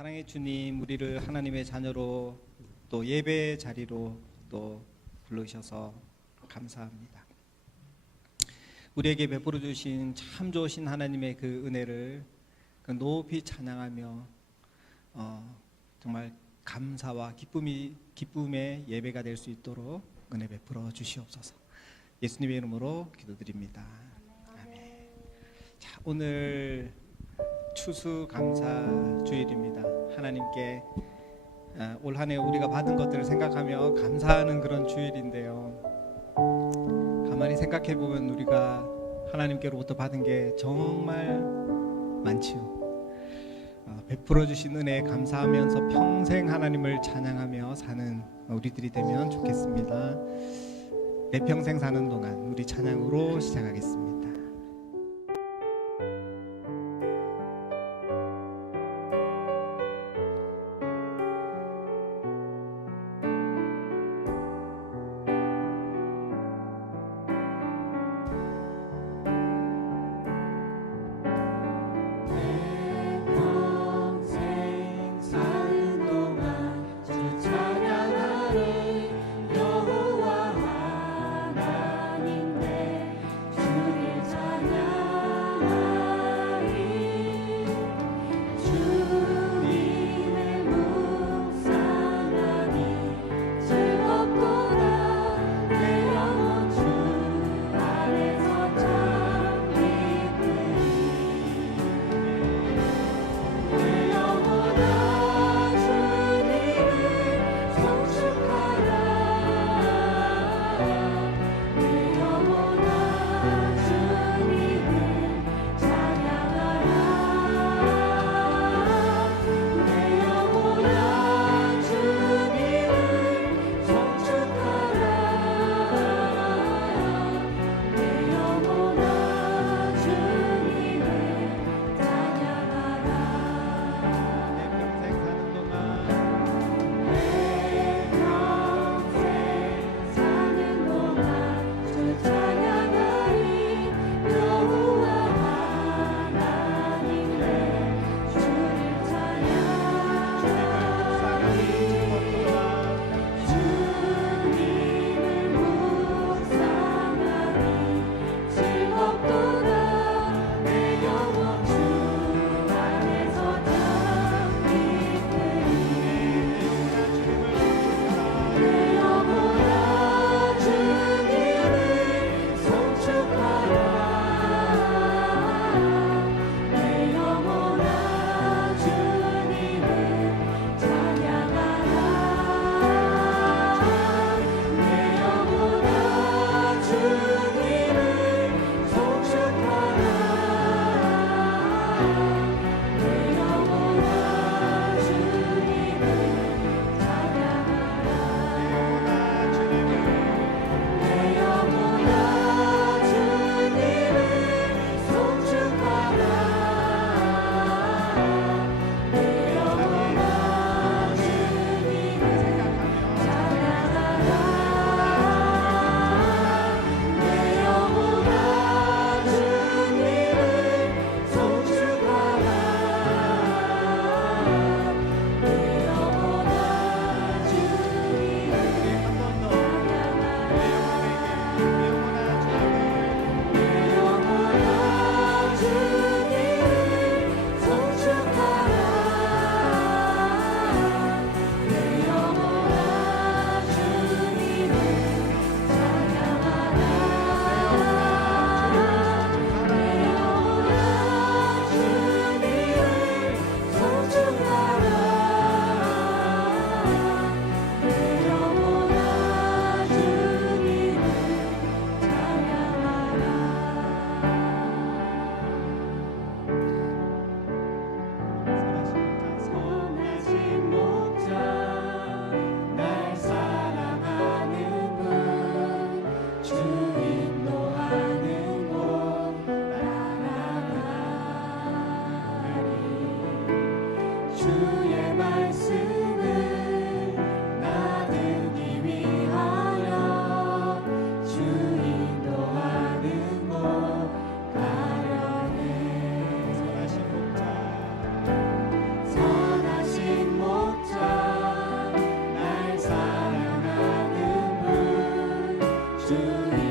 사랑의 주님, 우리를 하나님의 자녀로 또 예배 자리로 또 부르셔서 감사합니다. 우리에게 베풀어 주신 참 좋으신 하나님의 그 은혜를 그 높이 찬양하며 어, 정말 감사와 기쁨이 기쁨의 예배가 될 수 있도록 은혜 베풀어 주시옵소서. 예수님의 이름으로 기도드립니다. 아멘. 자, 오늘 추수 감사 주일입니다. 하나님께 아, 올한해 우리가 받은 것들을 생각하며 감사하는 그런 주일인데요. 가만히 생각해 보면 우리가 하나님께로부터 받은 게 정말 많지요. 어, 베풀어 주신 은혜에 감사하면서 평생 하나님을 찬양하며 사는 우리들이 되면 좋겠습니다. 내 평생 사는 동안 우리 찬양으로 시작하겠습니다. to.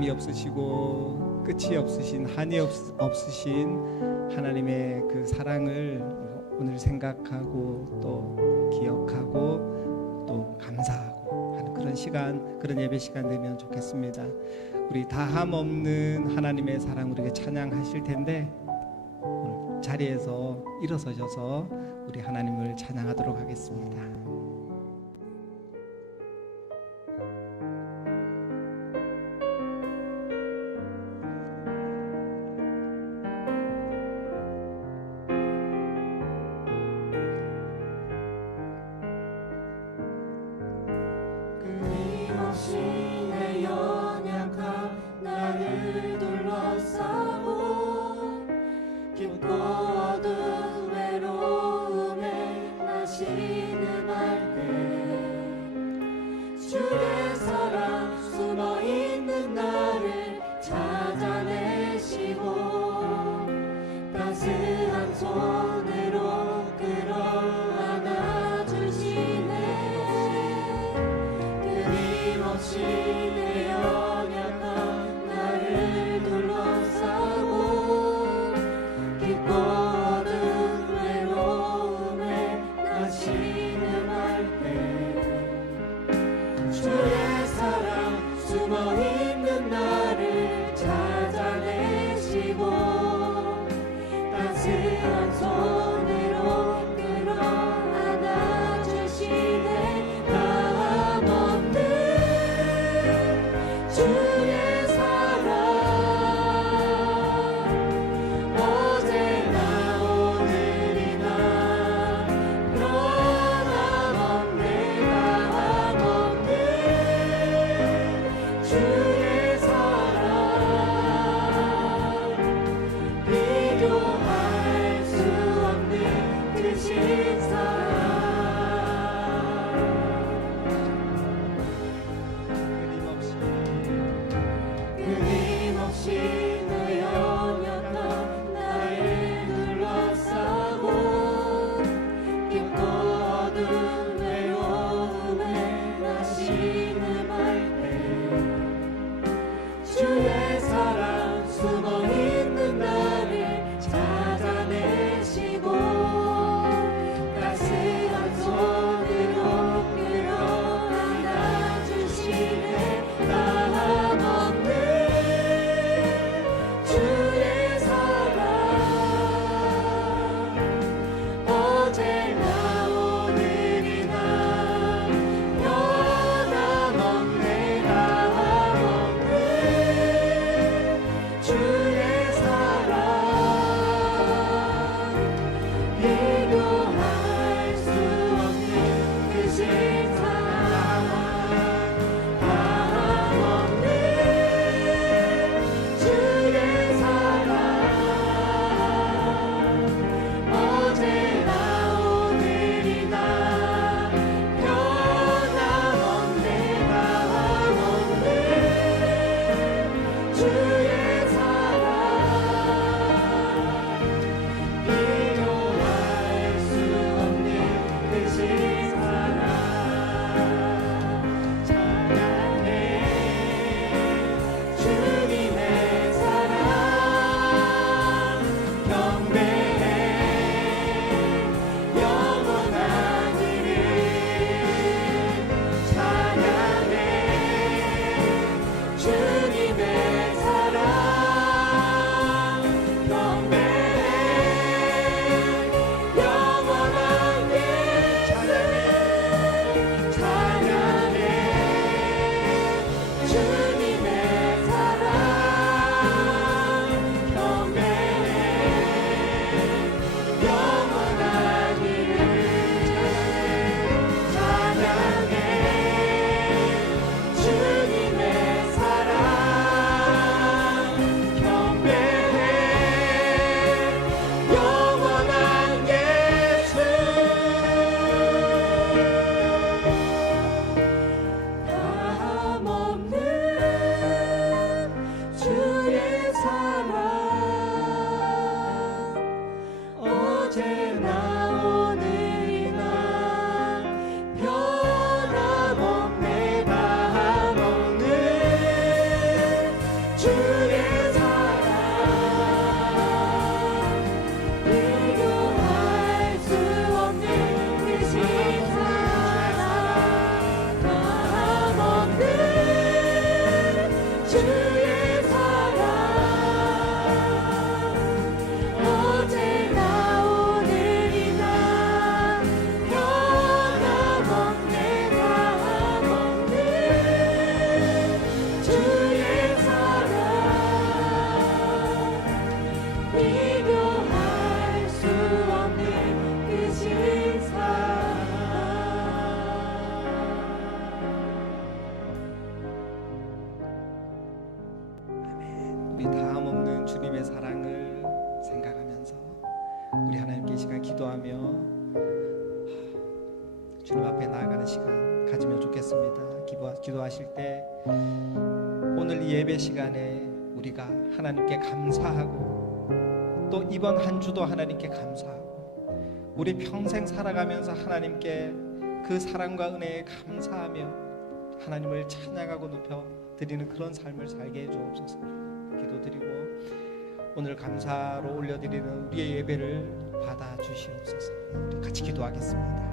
다음이 없으시고 끝이 없으신 한이 없, 없으신 하나님의 그 사랑을 오늘 생각하고 또 기억하고 또 감사하고 하는 그런 시간 그런 예배 시간 되면 좋겠습니다. 우리 다함 없는 하나님의 사랑 우리에게 찬양하실 텐데 자리에서 일어서셔서 우리 하나님을 찬양하도록 하겠습니다. 주 또 이번 한 주도 하나님께 감사하고 우리 평생 살아가면서 하나님께 그 사랑과 은혜에 감사하며 하나님을 찬양하고 높여 드리는 그런 삶을 살게 해 주옵소서. 기도드리고 오늘 감사로 올려드리는 우리의 예배를 받아 주시옵소서. 같이 기도하겠습니다.